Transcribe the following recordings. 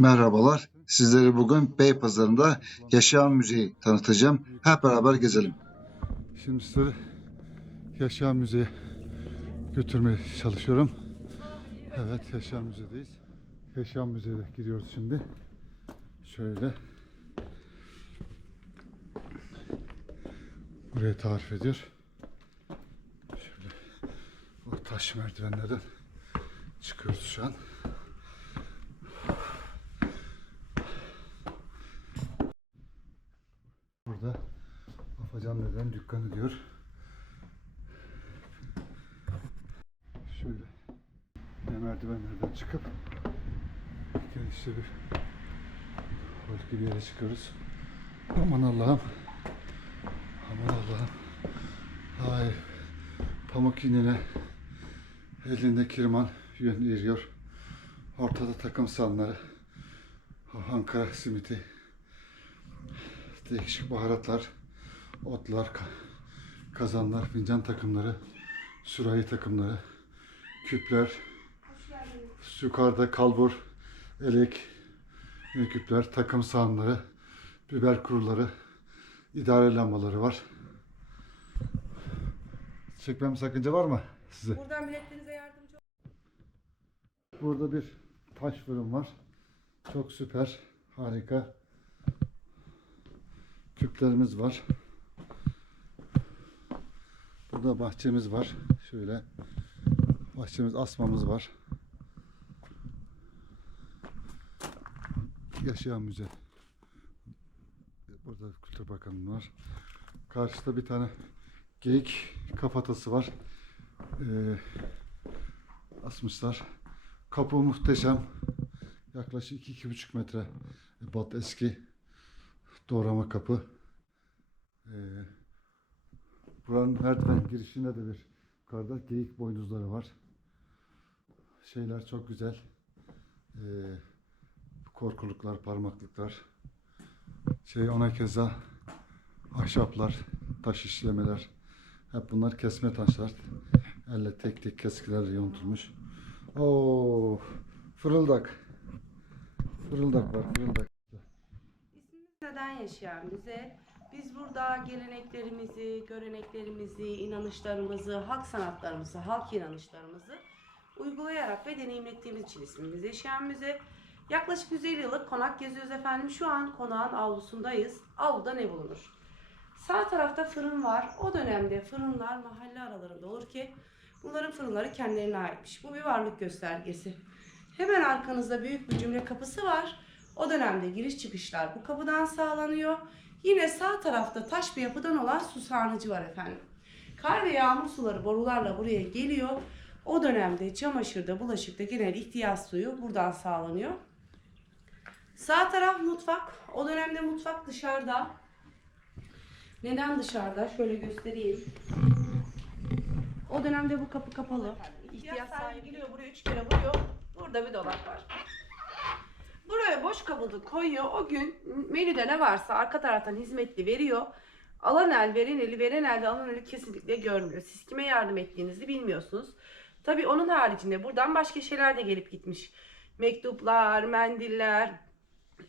Merhabalar. Sizleri bugün Beypazarı'nda Yaşayan Müzeyi tanıtacağım. Hep beraber gezelim. Şimdi sizleri Yaşayan Müze'ye götürmeye çalışıyorum. Evet Yaşayan Müze'deyiz. Yaşayan Müze'ye gidiyoruz şimdi. Şöyle. Buraya tarif ediyor. Şöyle o taş merdivenlerden çıkıyoruz şu an. Şöyle merdivenlerden çıkıp genişçe bir hol gibi yere çıkıyoruz. Aman Allah'ım. Aman Allah'ım. Ay pamuk iğnene elinde kirman yürüyor. Ortada takım sanları. Ankara simiti. Değişik baharatlar, otlar, ka- kazanlar, fincan takımları, sürahi takımları, küpler, yukarıda kalbur, elek, küpler, takım sahanları, biber kuruları, idare lambaları var. Çekmem sakınca var mı size? Buradan biletlerinize yardımcı Burada bir taş fırın var. Çok süper, harika. Küplerimiz var. Burada bahçemiz var. Şöyle bahçemiz asmamız var. Yaşayan müze. Burada Kültür Bakanlığı var. Karşıda bir tane geyik kafatası var. Ee, asmışlar. Kapı muhteşem. Yaklaşık 2-2,5 metre bat eski doğrama kapı. Ee, buranın merdiven girişinde de bir yukarıda geyik boynuzları var. Şeyler çok güzel. Ee, korkuluklar, parmaklıklar. Şey ona keza ahşaplar, taş işlemeler. Hep bunlar kesme taşlar. Elle tek tek keskilerle yontulmuş. Oo, fırıldak. Fırıldak var, fırıldak. İsmimiz neden yaşayan bize? Biz burada geleneklerimizi, göreneklerimizi, inanışlarımızı, halk sanatlarımızı, halk inanışlarımızı uygulayarak ve deneyimlettiğimiz için ismimiz Yaşayan. Yaklaşık 150 yıllık konak geziyoruz efendim. Şu an konağın avlusundayız. Avluda ne bulunur? Sağ tarafta fırın var. O dönemde fırınlar mahalle aralarında olur ki bunların fırınları kendilerine aitmiş. Bu bir varlık göstergesi. Hemen arkanızda büyük bir cümle kapısı var. O dönemde giriş çıkışlar bu kapıdan sağlanıyor. Yine sağ tarafta taş bir yapıdan olan su sarnıcı var efendim. Kar ve yağmur suları borularla buraya geliyor. O dönemde çamaşırda, bulaşıkta genel ihtiyaç suyu buradan sağlanıyor. Sağ taraf mutfak. O dönemde mutfak dışarıda. Neden dışarıda? Şöyle göstereyim. O dönemde bu kapı kapalı. İhtiyaç sahibi geliyor buraya üç kere vuruyor. Burada bir dolap var. Buraya boş kabını koyuyor. O gün menüde ne varsa arka taraftan hizmetli veriyor. Alan el, veren eli, veren elde alan eli kesinlikle görmüyor. Siz kime yardım ettiğinizi bilmiyorsunuz. Tabii onun haricinde buradan başka şeyler de gelip gitmiş. Mektuplar, mendiller.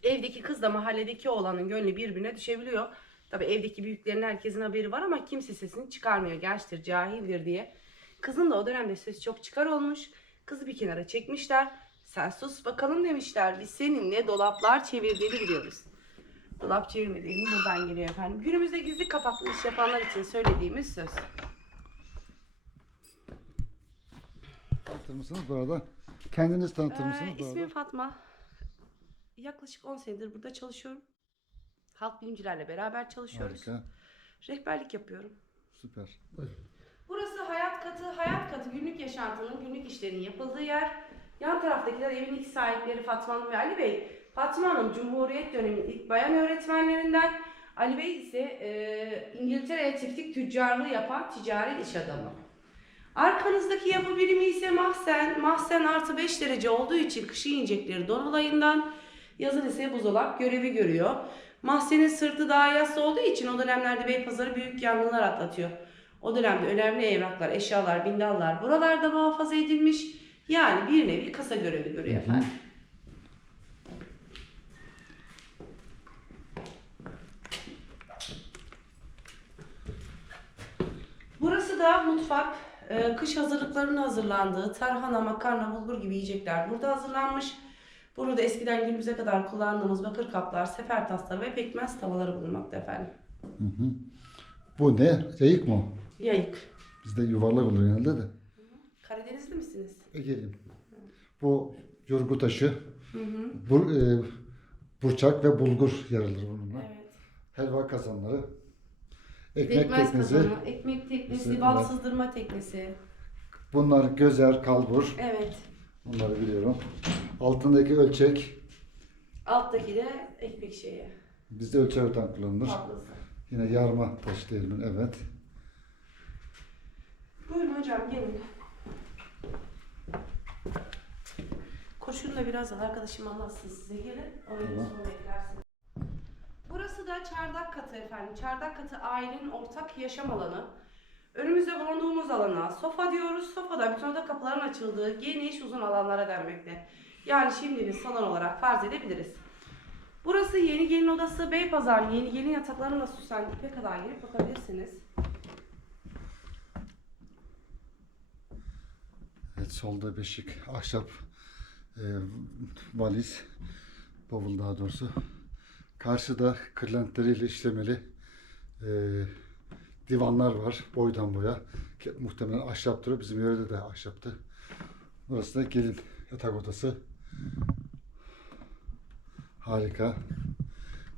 Evdeki kız da mahalledeki oğlanın gönlü birbirine düşebiliyor. Tabii evdeki büyüklerin herkesin haberi var ama kimse sesini çıkarmıyor. Gençtir, cahildir diye. Kızın da o dönemde sesi çok çıkar olmuş. Kızı bir kenara çekmişler. Sen sus bakalım demişler. Biz seninle dolaplar çevirdiğini biliyoruz. Dolap çevirmediğini buradan geliyor efendim. Günümüzde gizli kapaklı iş yapanlar için söylediğimiz söz. Tanıtır mısınız bu arada? Kendiniz tanıtır mısınız Ee, bu arada? ismim Fatma. Yaklaşık 10 senedir burada çalışıyorum. Halk bilimcilerle beraber çalışıyoruz. Harika, Rehberlik yapıyorum. süper. Burası hayat katı. Hayat katı günlük yaşantının, günlük işlerin yapıldığı yer. Yan taraftakiler evin ilk sahipleri Fatma Hanım ve Ali Bey. Fatma Hanım Cumhuriyet döneminin ilk bayan öğretmenlerinden. Ali Bey ise e, İngiltere'ye çiftlik tüccarlığı yapan ticari iş adamı. Arkanızdaki yapı birimi ise mahzen. Mahzen artı 5 derece olduğu için kışı yiyecekleri dolayından yazın ise buzolap görevi görüyor. Mahzenin sırtı daha yassı olduğu için o dönemlerde Beypazarı büyük yangınlar atlatıyor. O dönemde önemli evraklar, eşyalar, bindallar buralarda muhafaza edilmiş. Yani bir nevi kasa görevi görüyor efendim. Burası da mutfak. Ee, kış hazırlıklarının hazırlandığı tarhana, makarna, bulgur gibi yiyecekler burada hazırlanmış. Burada eskiden günümüze kadar kullandığımız bakır kaplar, sefer tasları ve pekmez tavaları bulunmakta efendim. Bu ne? Yayık mı? Yayık. Bizde yuvarlak olur genelde de. Karadenizli misiniz? Ege'liyim. Bu yorgu taşı, Hı hı. bur, e, burçak ve bulgur yer alır bununla. Evet. Helva kazanları, ekmek Pekmez teknesi, kazanı, ekmek teknesi, bal sızdırma teknesi. bunlar gözer, kalbur. Evet. Bunları biliyorum. Altındaki ölçek, Alttaki de ekmek şeyi. bizde ölçek öten kullanılır. Tatlısı. Yine yarma taşı mi? Evet. Buyurun hocam gelin. Koşun da biraz al arkadaşım anlatsın size gelin. Orayı Tamam. sonra beklersiniz. Da çardak katı efendim. Çardak katı ailenin ortak yaşam alanı. Önümüzde bulunduğumuz alana sofa diyoruz. Sofada bütün oda kapıların açıldığı geniş uzun alanlara denmekte. Yani şimdinin salon olarak farz edebiliriz. Burası yeni gelin odası. Beypazarı yeni gelin yataklarıyla süslendik. İpe kadar girip bakabilirsiniz. Evet solda beşik, ahşap e, valiz, bavul daha doğrusu. Karşıda kırlentleriyle işlemeli e, divanlar var boydan boya. Ki Muhtemelen ahşaptır. Bizim yörede de ahşaptı. Burası da gelin yatak odası. Harika.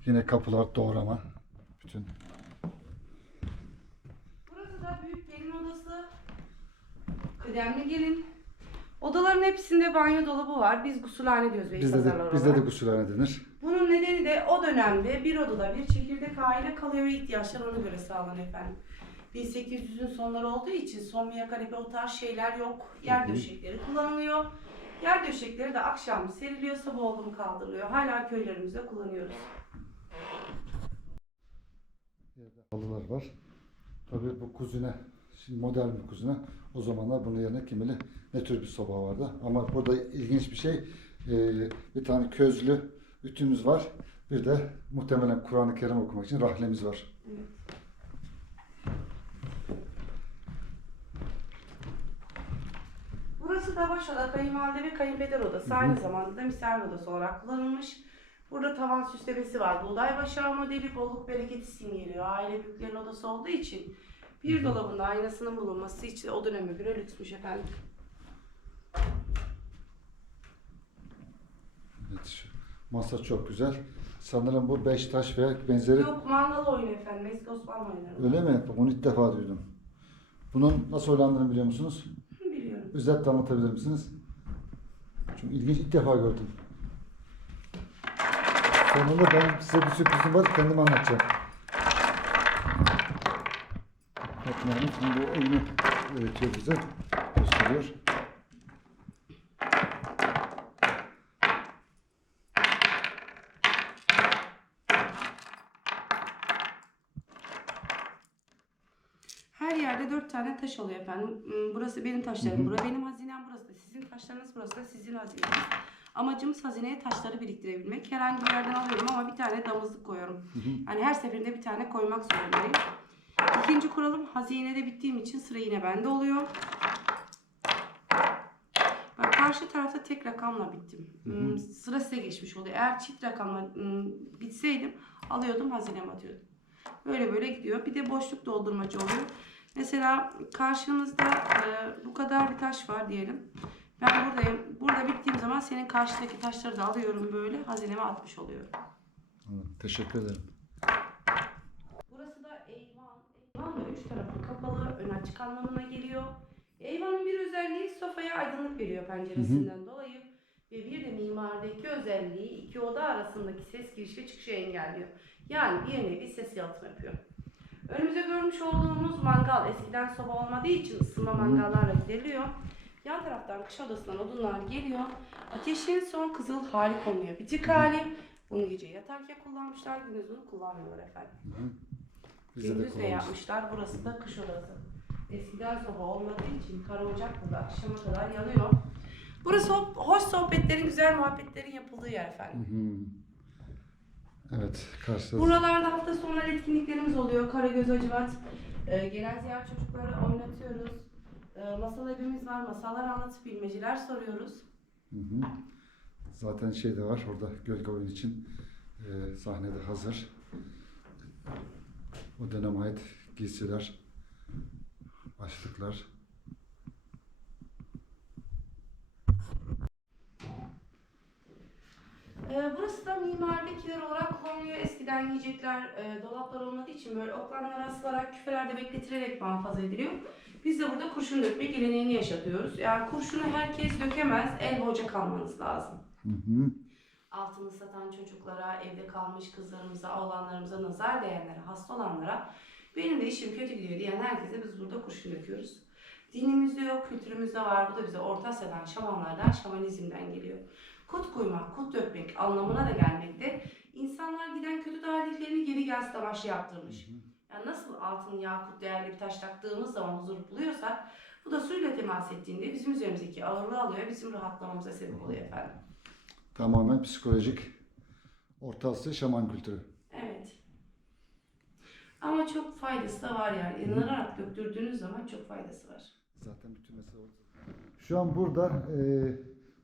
Yine kapılar doğrama. Bütün Burası da büyük gelin odası. Kıdemli gelin. Odaların hepsinde banyo dolabı var. Biz gusülhane diyoruz bizde Beypazarlar de bizde de olarak. gusülhane denir. Bunun nedeni de o dönemde bir odada bir çekirdek aile kalıyor ve ihtiyaçlar ona göre sağlanıyor efendim. 1800'ün sonları olduğu için somya, kanepe o tarz şeyler yok. Yer döşekleri kullanılıyor. Yer döşekleri de akşam seriliyor, sabah oldu mu kaldırılıyor. Hala köylerimizde kullanıyoruz. Halılar var. Tabii bu kuzine, şimdi modern bir kuzine. O zamanlar bunun yerine kim bilir ne tür bir soba vardı. Ama burada ilginç bir şey, bir tane közlü ütümüz var. Bir de muhtemelen Kur'an-ı Kerim okumak için rahlemiz var. Evet. Burası da baş oda, kayınvalide ve kayınpeder odası. Aynı zamanda da misafir odası olarak kullanılmış. Burada tavan süslemesi var. Buğday başağı modeli bolluk bereketi simgeliyor. Aile büyüklerin odası olduğu için bir dolabında aynasının bulunması için o döneme göre lüksmüş efendim. Evet, şu masa çok güzel. Sanırım bu beş taş veya benzeri. Yok mangal oyunu efendim. Eski Osmanlı oyunları. Öyle mi? Bunu ilk defa duydum. Bunun nasıl oynandığını biliyor musunuz? Biliyorum. Özellikle anlatabilir misiniz? Çünkü ilginç ilk defa gördüm. Sonunda ben size bir sürprizim var, kendim anlatacağım. Fatma Hanım şimdi bu oyunu öğretiyor bize, gösteriyor. Her yerde dört tane taş oluyor efendim. Hmm, Burası benim taşlarım, burası benim hazinem, burası da sizin taşlarınız, burası da sizin hazineniz. Amacımız hazineye taşları biriktirebilmek. Herhangi bir yerden alıyorum ama bir tane damızlık koyuyorum. Yani her seferinde bir tane koymak zorundayım. İkinci kuralım hazinede bittiğim için sıra yine bende oluyor. Bak karşı tarafta tek rakamla bittim. Hmm, Sıra size geçmiş oluyor. Eğer çift rakamla hmm, bitseydim alıyordum hazineme atıyordum. Böyle böyle gidiyor. Bir de boşluk doldurmacı oluyor. Mesela karşınızda e, bu kadar bir taş var diyelim. Ben buradayım. Burada bittiğim zaman senin karşıdaki taşları da alıyorum böyle hazineme atmış oluyorum. Evet, Teşekkür ederim. Burası da eyvan. Eyvan da üç tarafı kapalı, ön açık anlamına geliyor. Eyvanın bir özelliği sofaya aydınlık veriyor penceresinden dolayı. Ve bir de mimardaki özelliği iki oda arasındaki ses giriş ve çıkışı engelliyor. Yani bir nevi ses yalıtım yapıyor. Önümüzde görmüş olduğumuz mangal eskiden soba olmadığı için ısınma mangallarla gideriliyor. Yan taraftan kış odasından odunlar geliyor. Ateşin son kızıl hali konuyor. Bitik hali. Bunu gece yatarken kullanmışlar. Gündüz bunu kullanmıyorlar efendim. Bizde de Gündüz de kullanırız. yapmışlar. Burası da kış odası. Eskiden soba olmadığı için kara ocak burada akşama kadar yanıyor. Burası ho- hoş sohbetlerin, güzel muhabbetlerin yapıldığı yer efendim. Hı hı. Evet, karşıda. Buralarda hafta sonları etkinliklerimiz oluyor. Karagöz Hacivat. Ee, genel ziyaret çocukları oynatıyoruz. Ee, masal evimiz var. Masallar anlatıp bilmeceler soruyoruz. Hı hı. Zaten şey de var orada gölge oyun için e, sahnede hazır. O döneme ait giysiler, başlıklar. Ee, burası da mimarlık yer olarak kullanılıyor. Eskiden yiyecekler, e, dolaplar olmadığı için böyle oklanlara asılarak küfelerde bekletilerek muhafaza ediliyor. Biz de burada kurşun dökme geleneğini yaşatıyoruz. Yani kurşunu herkes dökemez, el boca kalmanız lazım. Hı hı. Altını satan çocuklara, evde kalmış kızlarımıza, oğlanlarımıza, nazar değenlere, hasta olanlara benim de işim kötü gidiyor diyen herkese biz burada kurşun döküyoruz. Dinimizde yok, kültürümüzde var. Bu da bize Orta Asya'dan, şamanlardan, şamanizmden geliyor. Kut koymak, kut dökmek anlamına da gelmekte. İnsanlar giden kötü talihlerini geri gelsin amaçlı yaptırmış. Yani nasıl altın, yakut, değerli bir taş taktığımız zaman huzur buluyorsak bu da suyla temas ettiğinde bizim üzerimizdeki ağırlığı alıyor, bizim rahatlamamıza sebep oluyor efendim. Tamamen psikolojik Orta Asya şaman kültürü. Evet. Ama çok faydası da var yani. İnanarak döktürdüğünüz zaman çok faydası var. Zaten bütün mesele orada. Şu an burada e,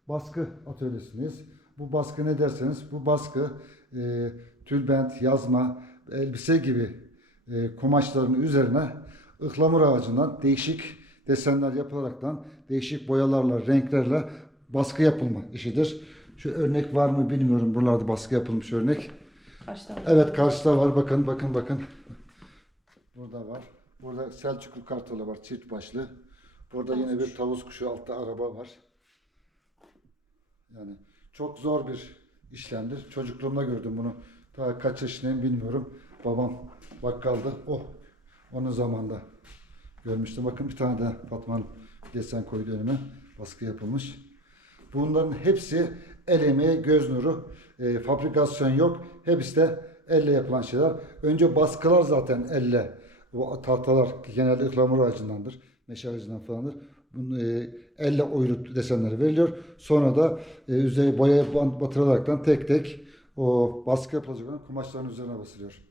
baskı atölyesindeyiz. Bu baskı ne derseniz bu baskı e, tülbent, yazma, elbise gibi e, kumaşların üzerine ıhlamur ağacından değişik desenler yapılaraktan değişik boyalarla, renklerle baskı yapılma işidir. Şu örnek var mı bilmiyorum. Buralarda baskı yapılmış örnek. Var? Evet karşıda var. Bakın bakın bakın. Burada var. Burada Selçuklu kartalı var. Çift başlı. Burada yine bir tavus kuşu altta araba var. Yani çok zor bir işlemdir. Çocukluğumda gördüm bunu. Daha kaç yaşındayım bilmiyorum. Babam bakkaldı. Oh onun zamanda görmüştüm. Bakın bir tane daha Fatma'nın desen koydu önüme. Baskı yapılmış. Bunların hepsi el emeği, göz nuru. E, fabrikasyon yok. Hepsi de elle yapılan şeyler. Önce baskılar zaten elle. O tahtalar genelde ıhlamur ağacındandır. Meşe ağacından falandır. Bunu, e, elle oyulup desenleri veriliyor. Sonra da e, üzeri boya bant- batırılaraktan tek tek o baskı yapılacak olan kumaşların üzerine basılıyor.